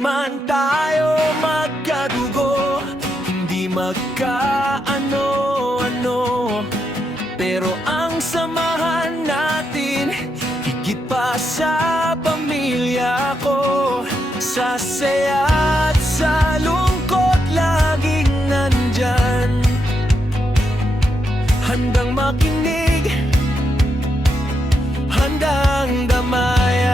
man tayo magkadugo, hindi magkaano-ano, pero ang samahan natin higit pa sa pamilya ko. Sa saya at sa lungkot laging nandyan, handang makinig, handang damayan.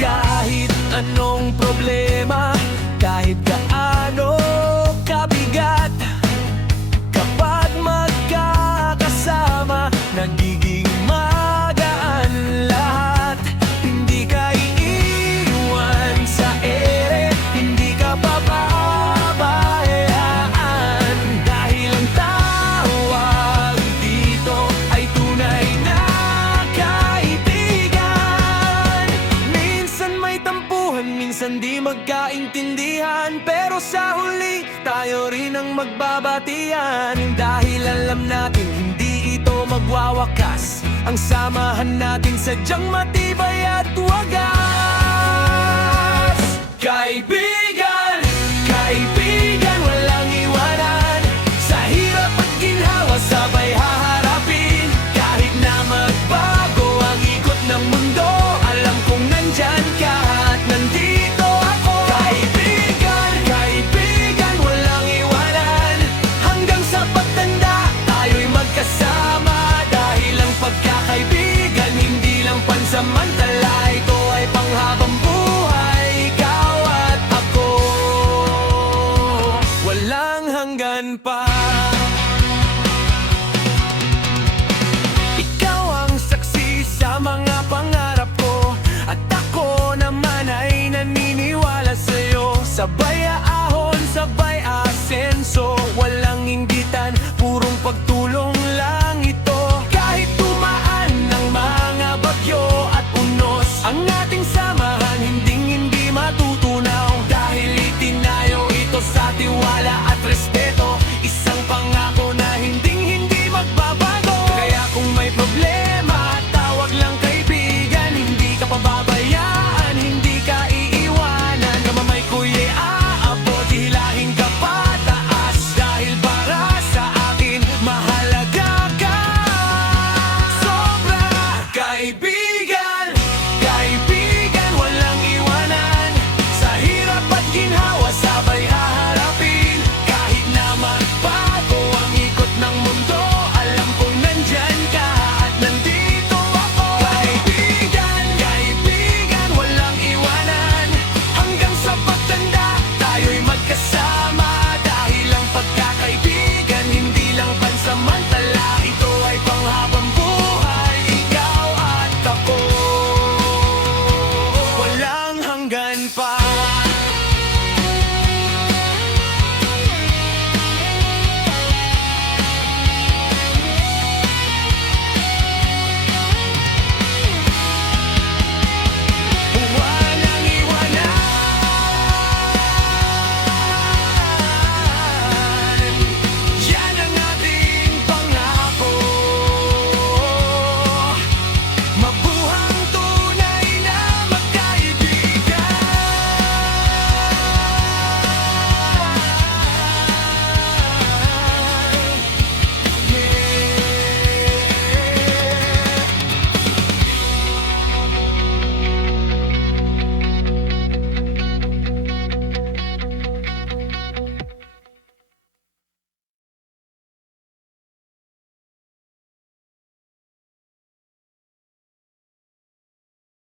Kahit anong problema, kahit gaano kabigat, kapag magkakasama, nagiging magaan lahat. Hindi ka iiwan sa ere, hindi ka pababayaan, dahil ang tawag dito ay tunay na kaibigan. Minsan may tampuhan, minsan di magkaintindihan, pero sa huli tayo rin ang magbabatian, dahil alam natin hindi ito magwawakas. Ang samahan natin sadyang matibay at wagas. Kaibigan, kaibigan, walang iwanan. Sa hirap at ginhawa sabay haharapin. Kahit na magbago ang ikot ng mundo, alam kong nandyan ka at nandito ako. Kaibigan, kaibigan, walang iwanan. Hanggang sa pagtanda tayo'y magkasama, dahil ang